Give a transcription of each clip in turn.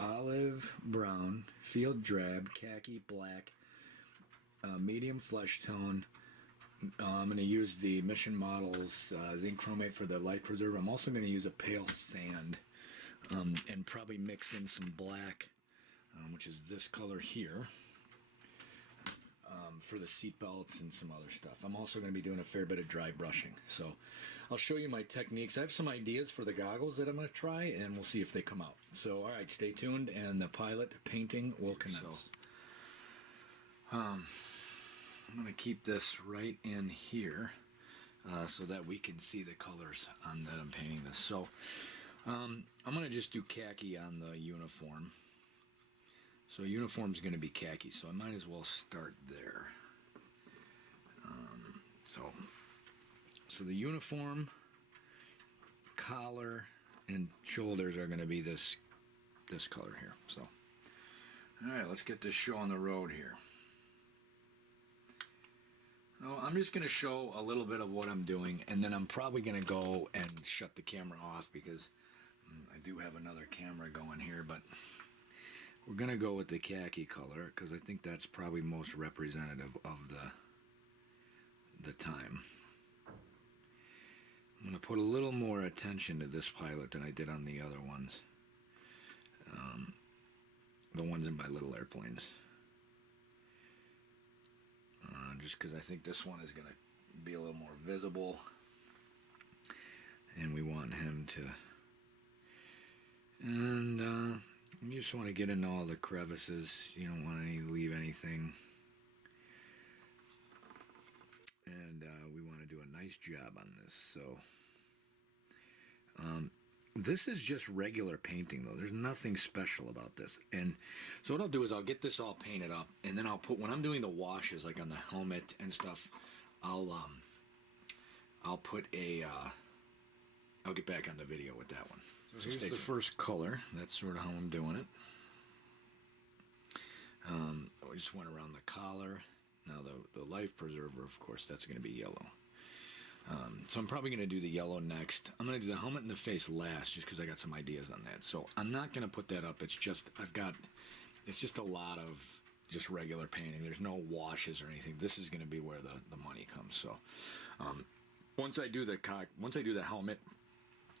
olive brown, field drab, khaki black, medium flesh tone. I'm going to use the Mission Models zinc chromate for the light preserve. I'm also going to use a pale sand and probably mix in some black, which is this color here, for the seat belts and some other stuff. I'm also going to be doing a fair bit of dry brushing. So I'll show you my techniques. I have some ideas for the goggles that I'm going to try, and we'll see if they come out. So, all right, stay tuned, and the pilot painting will commence. So, I'm going to keep this right in here so that we can see the colors on that I'm painting this. So I'm going to just do khaki on the uniform. So uniform's going to be khaki, so I might as well start there. So the uniform, collar, and shoulders are going to be this color here. So, all right, let's get this show on the road here. Well, I'm just going to show a little bit of what I'm doing, and then I'm probably going to go and shut the camera off because I do have another camera going here, but we're going to go with the khaki color because I think that's probably most representative of the time. I'm going to put a little more attention to this pilot than I did on the other ones. The ones in my little airplanes. Just because I think this one is going to be a little more visible, and we want him to, and you just want to get into all the crevices. You don't want to leave anything, and we want to do a nice job on this. So this is just regular painting, though. There's nothing special about this. And so what I'll do is I'll get this all painted up, and then I'll put, when I'm doing the washes, like on the helmet and stuff, I'll put a, I'll get back on the video with that one. So here's the first color. That's sort of how I'm doing it. I just went around the collar. Now the life preserver, of course, that's going to be yellow. So I'm probably going to do the yellow next. I'm going to do the helmet and the face last just because I got some ideas on that. So I'm not going to put that up. It's just, it's just a lot of just regular painting. There's no washes or anything. This is going to be where the money comes. So once I do the helmet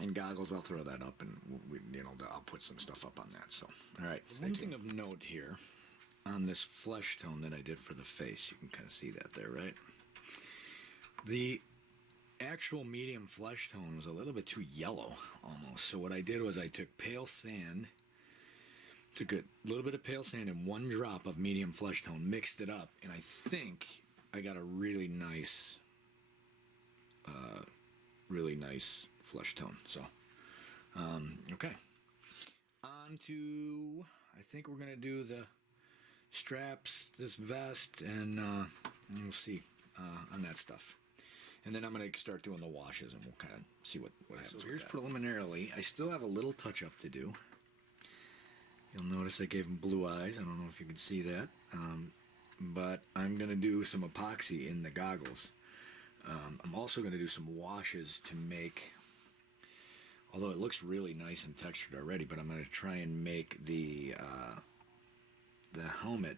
and goggles, I'll throw that up, and I'll put some stuff up on that. So, all right. One thing of note here on this flesh tone that I did for the face, you can kind of see that there, right? The actual medium flesh tone was a little bit too yellow almost. So what I did was I took pale sand, took a little bit of pale sand and one drop of medium flesh tone, mixed it up, and I think I got a really nice flesh tone. So okay, on to, I think we're gonna do the straps, this vest, and we'll see on that stuff. And then I'm going to start doing the washes, and we'll kind of see what happens. So here's preliminarily. I still have a little touch-up to do. You'll notice I gave him blue eyes. I don't know if you can see that. But I'm going to do some epoxy in the goggles. I'm also going to do some washes to make, although it looks really nice and textured already, but I'm going to try and make the helmet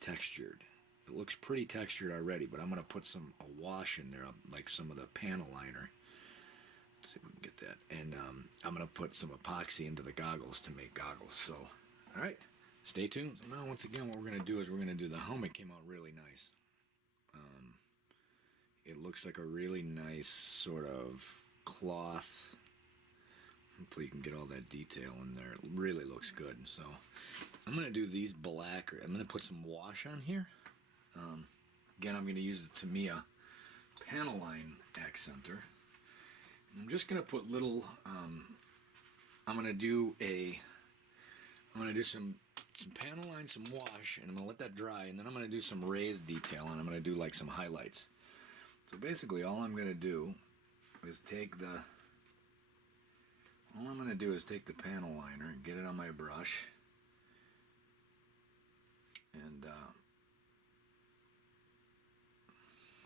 textured. It looks pretty textured already, but I'm going to put a wash in there, like some of the panel liner. Let's see if we can get that. And I'm going to put some epoxy into the goggles to make goggles. So, all right, stay tuned. So now, once again, what we're going to do is we're going to do the helmet. Came out really nice. It looks like a really nice sort of cloth. Hopefully you can get all that detail in there. It really looks good. So I'm going to do these black. I'm going to put some wash on here. Again, I'm going to use the Tamiya panel line accenter. And I'm just going to put little, I'm going to do some panel line, some wash, and I'm going to let that dry, and then I'm going to do some raised detail, and I'm going to do like some highlights. So basically all I'm going to do is take the panel liner and get it on my brush, and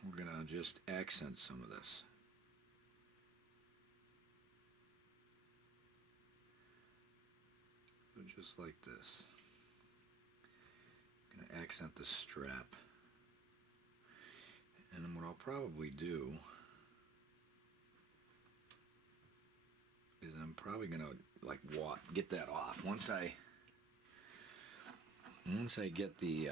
we're going to just accent some of this. So just like this. I'm going to accent the strap. And then what I'll probably do is I'm probably going to like get that off. Once I get the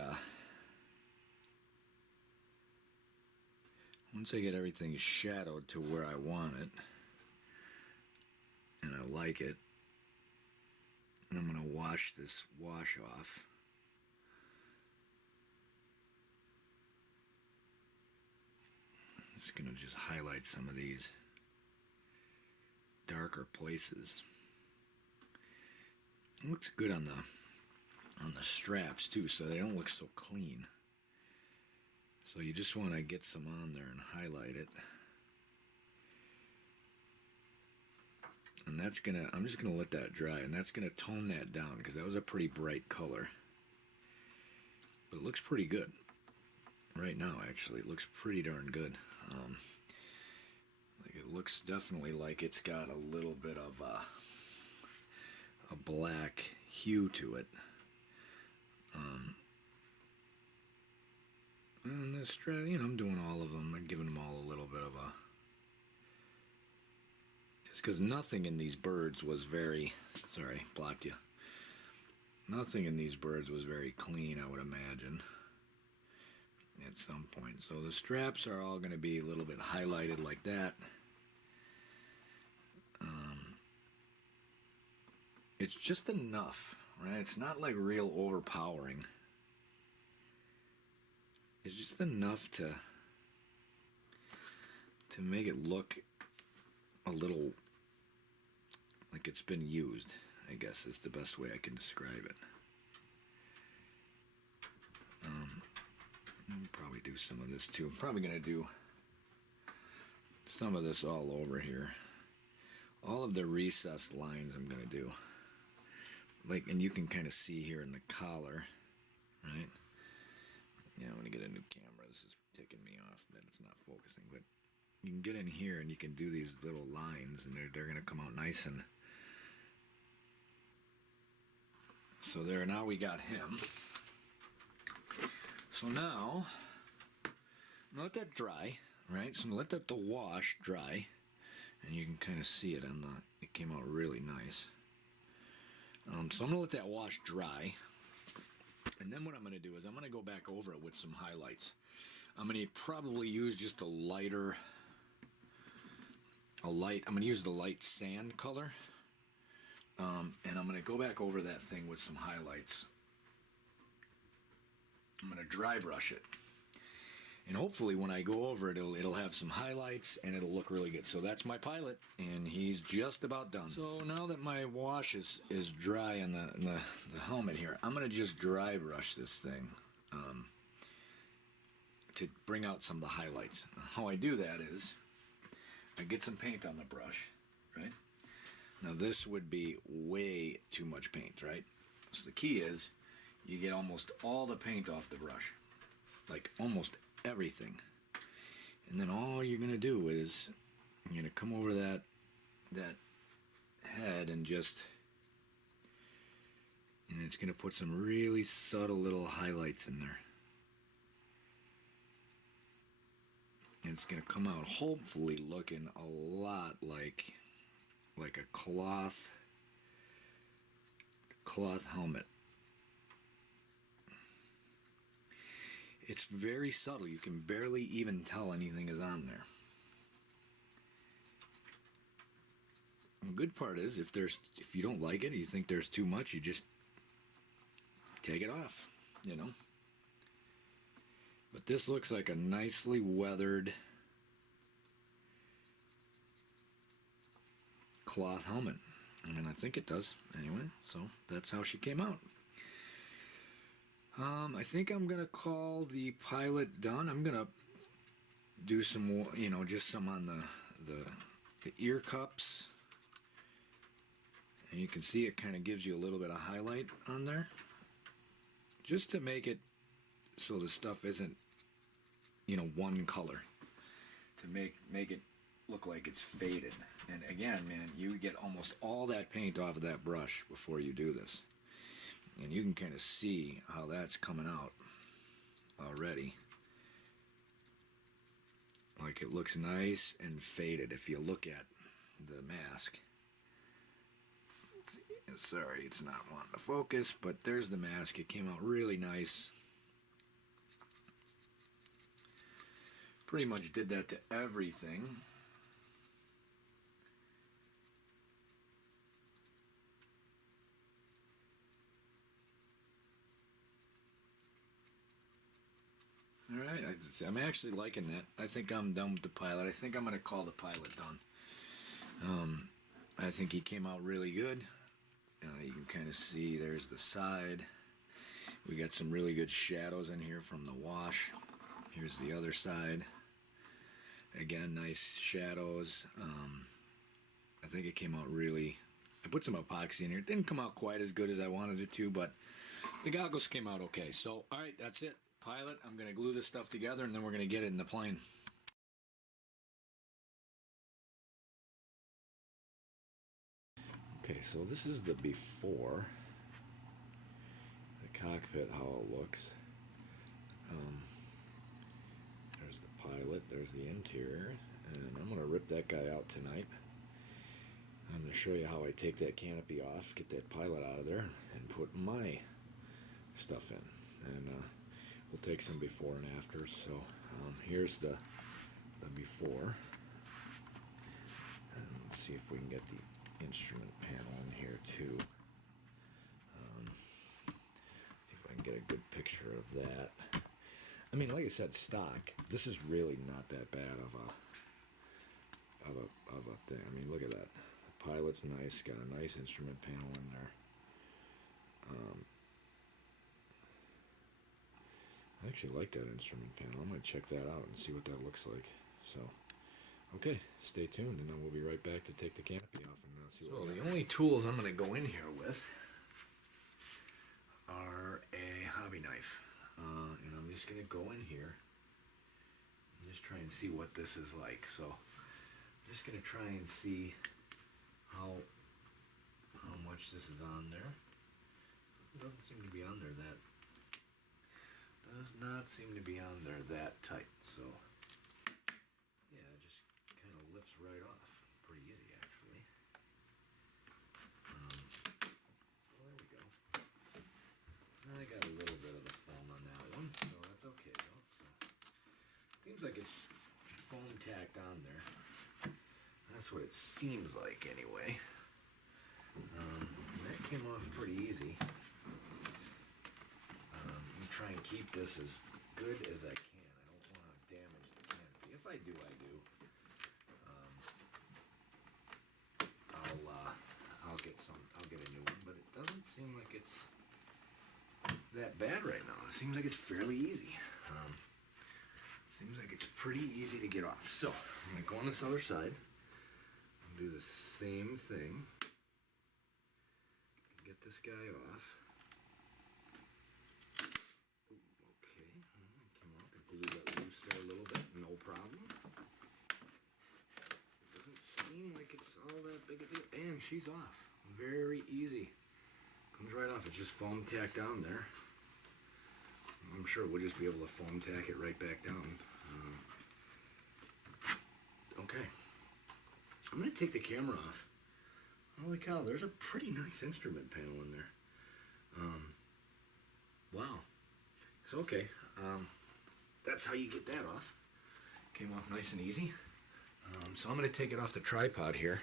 once I get everything shadowed to where I want it and I like it, and I'm going to wash this wash off. I'm just going to just highlight some of these darker places. It looks good on the straps too, so they don't look so clean. So you just want to get some on there and highlight it. And that's gonna, I'm just gonna let that dry, and that's gonna tone that down because that was a pretty bright color. But it looks pretty good right now. Actually, it looks pretty darn good. Like it looks definitely like it's got a little bit of a black hue to it. And this, I'm doing all of them. I'm giving them all a little bit of a. Just because nothing in these birds was very. Sorry, blocked you. Nothing in these birds was very clean, I would imagine. At some point. So the straps are all going to be a little bit highlighted like that. It's just enough, right? It's not like real overpowering. It's just enough to make it look a little like it's been used, I guess is the best way I can describe it. I'll probably do some of this too. I'm probably going to do some of this all over here. All of the recessed lines I'm going to do. Like, and you can kind of see here in the collar, right? Yeah, I'm going to get a new camera. This is ticking me off that it's not focusing. But you can get in here and you can do these little lines, and they're going to come out nice. And so there, now we got him. So now, I'm gonna let that dry, right? So I'm gonna let the wash dry, and you can kind of see it on it came out really nice. So I'm gonna let that wash dry, and then what I'm gonna do is I'm gonna go back over it with some highlights. I'm gonna probably use just I'm gonna use the light sand color, and I'm gonna go back over that thing with some highlights. I'm going to dry brush it, and hopefully when I go over it, it'll have some highlights and it'll look really good. So that's my pilot, and he's just about done. So now that my wash is dry on the helmet here, I'm going to just dry brush this thing to bring out some of the highlights. How I do that is I get some paint on the brush, right? Now this would be way too much paint, right? So the key is you get almost all the paint off the brush, like almost everything. And then all you're going to do is you're going to come over that head and it's going to put some really subtle little highlights in there. And it's going to come out hopefully looking a lot like a cloth helmet. It's very subtle. You can barely even tell anything is on there. The good part is if you don't like it, or you think there's too much, you just take it off, But this looks like a nicely weathered cloth helmet. I mean, I think it does anyway. So that's how she came out. I think I'm going to call the pilot done. I'm going to do some more, just some on the ear cups. And you can see it kind of gives you a little bit of highlight on there. Just to make it so the stuff isn't, one color. To make it look like it's faded. And again, man, you get almost all that paint off of that brush before you do this. And you can kind of see how that's coming out already. Like it looks nice and faded if you look at the mask. Sorry, it's not wanting to focus, but there's the mask. It came out really nice. Pretty much did that to everything. Alright, I'm actually liking that. I think I'm done with the pilot. I think I'm going to call the pilot done. I think he came out really good. You can kind of see there's the side. We got some really good shadows in here from the wash. Here's the other side. Again, nice shadows. I think it came out really... I put some epoxy in here. It didn't come out quite as good as I wanted it to, but the goggles came out okay. So, alright, that's it. Pilot, I'm going to glue this stuff together and then we're going to get it in the plane. Okay, so this is the before. The cockpit, how it looks. There's the pilot, there's the interior, and I'm going to rip that guy out tonight. I'm going to show you how I take that canopy off, get that pilot out of there, and put my stuff in. And we'll take some before and after. So here's the before. And let's see if we can get the instrument panel in here too. See if I can get a good picture of that. I mean, like I said, stock. This is really not that bad of a thing. I mean, look at that. The pilot's nice. Got a nice instrument panel in there. I actually like that instrument panel. I'm going to check that out and see what that looks like. So, okay, stay tuned, and then we'll be right back to take the canopy off and see what. So the only tools I'm going to go in here with are a hobby knife, and I'm just going to go in here and just try and see what this is like. So, I'm just going to try and see how much this is on there. It doesn't seem to be on there that. Does not seem to be on there that tight, so yeah, it just kind of lifts right off. Pretty easy, actually. Well, there we go. I got a little bit of the foam on that one, so that's okay though. So, seems like it's foam tacked on there. That's what it seems like anyway. That came off pretty easy. Try and keep this as good as I can. I don't want to damage the canopy. If I do, I do. I'll get a new one, but it doesn't seem like it's that bad right now. It seems like it's fairly easy. Seems like it's pretty easy to get off. So I'm gonna go on this other side and do the same thing. Get this guy off. Glue that loose there a little bit, no problem. It doesn't seem like it's all that big a deal. And she's off. Very easy. Comes right off. It's just foam tacked down there. I'm sure we'll just be able to foam tack it right back down. Okay. I'm going to take the camera off. Holy cow, there's a pretty nice instrument panel in there. Wow. So, okay. That's how you get that off. Came off nice and easy. So I'm going to take it off the tripod here.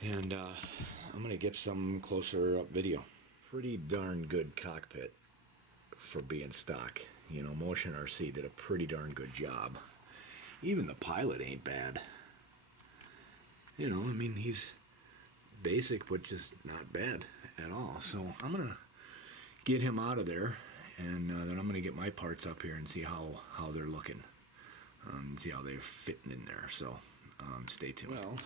And I'm going to get some closer up video. Pretty darn good cockpit for being stock. You know, Motion RC did a pretty darn good job. Even the pilot ain't bad. You know, I mean, he's basic, but just not bad at all. So I'm going to get him out of there. And then I'm going to get my parts up here and see how they're looking. See how they're fitting in there. So, stay tuned. Well,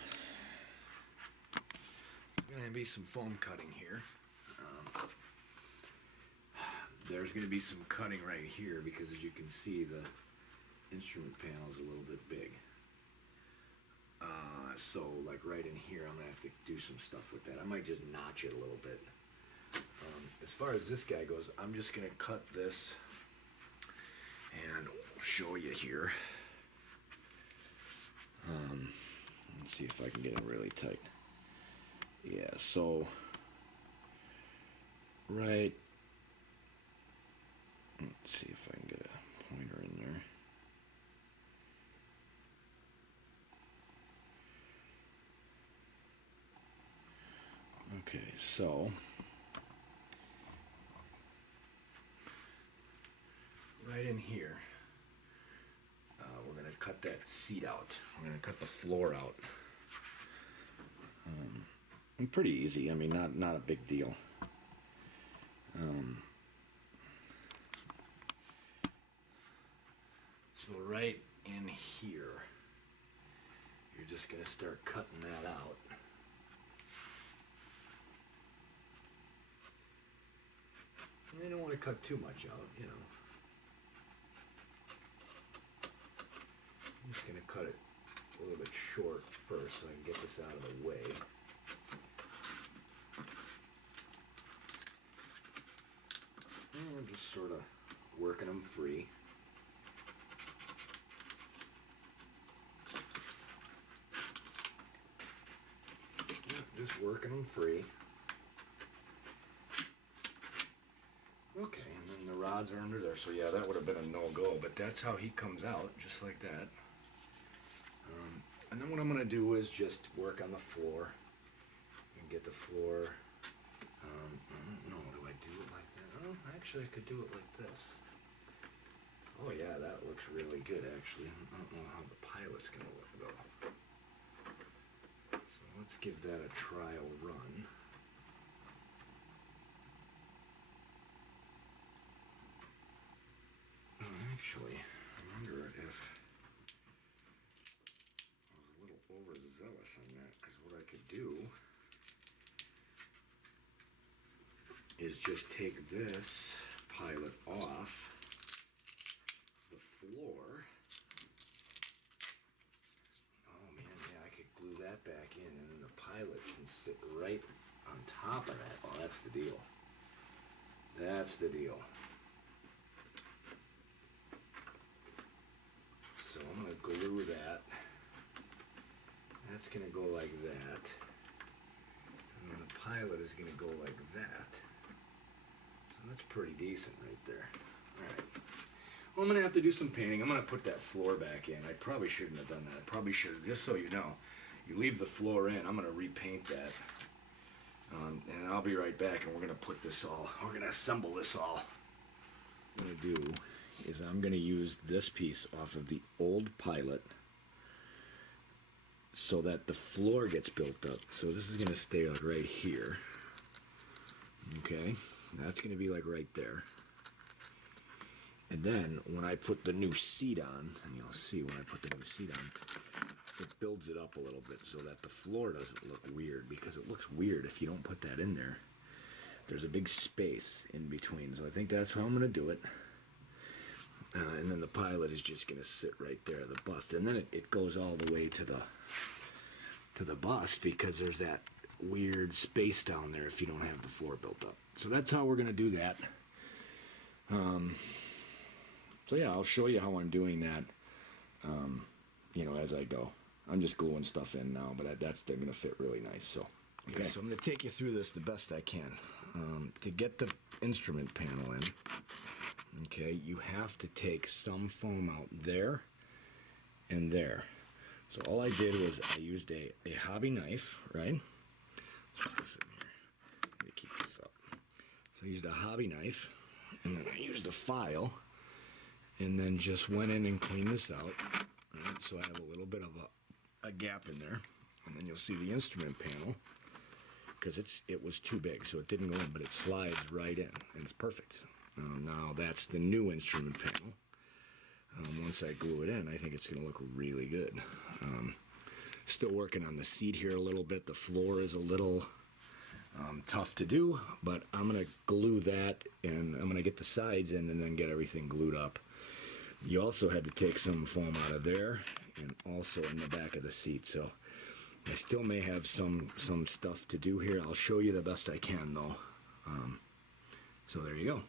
there's going to be some foam cutting here. There's going to be some cutting right here because, as you can see, the instrument panel is a little bit big. So, like right in here, I'm going to have to do some stuff with that. I might just notch it a little bit. As far as this guy goes, I'm just going to cut this and show you here. Let's see if I can get it really tight. Yeah, so right, let's see if I can get a pointer in there. Okay, so right in here, we're going to cut that seat out. We're going to cut the floor out. And pretty easy. I mean, not a big deal. So right in here, you're just going to start cutting that out. And you don't want to cut too much out, you know. I'm just going to cut it a little bit short first so I can get this out of the way. And I'm just sort of working them free. Yeah, just working them free. Okay, and then the rods are under there, so yeah, that would have been a no-go, but that's how he comes out, just like that. And then what I'm going to do is just work on the floor and get the floor. I don't know, do I do it like that? Oh, actually I could do it like this. Oh yeah, that looks really good actually. I don't know how the pilot's going to look though. So let's give that a trial run. Actually, I wonder if I was a little overzealous on that, because what I could do is just take this pilot off the floor. Oh man, yeah, I could glue that back in, and then the pilot can sit right on top of that. Oh, that's the deal. That's the deal. So I'm going to glue that. That's going to go like that. And then the pilot is going to go like that. So that's pretty decent right there. Alright. Well, I'm going to have to do some painting. I'm going to put that floor back in. I probably shouldn't have done that. I probably should have, just so you know. You leave the floor in. I'm going to repaint that. And I'll be right back, and we're going to put this all, we're going to assemble this all. What I'm going to do is I'm going to use this piece off of the old pilot so that the floor gets built up. So this is going to stay like right here. Okay, that's going to be like right there. And then when I put the new seat on, and you'll see when I put the new seat on, it builds it up a little bit so that the floor doesn't look weird, because it looks weird if you don't put that in there. There's a big space in between, so I think that's how I'm going to do it. And then the pilot is just going to sit right there, the bust. And then it goes all the way to the bust, because there's that weird space down there if you don't have the floor built up. So that's how we're going to do that. So yeah, I'll show you how I'm doing that, you know, as I go. I'm just gluing stuff in now, but that's going to fit really nice. So, okay, so I'm going to take you through this the best I can. To get the instrument panel in, okay, you have to take some foam out there and there. So all I did was I used a hobby knife, right? Let's put this in here. Let me keep this up. So I used a hobby knife, and then I used a file, and then just went in and cleaned this out. Right? So I have a little bit of a gap in there, and then you'll see the instrument panel, because it was too big, so it didn't go in, but it slides right in, and it's perfect. Now that's the new instrument panel. Once I glue it in, I think it's going to look really good. Still working on the seat here a little bit. The floor is a little tough to do, but I'm going to glue that, and I'm going to get the sides in and then get everything glued up. You also had to take some foam out of there and also in the back of the seat, so I still may have some stuff to do here. I'll show you the best I can, though. So there you go.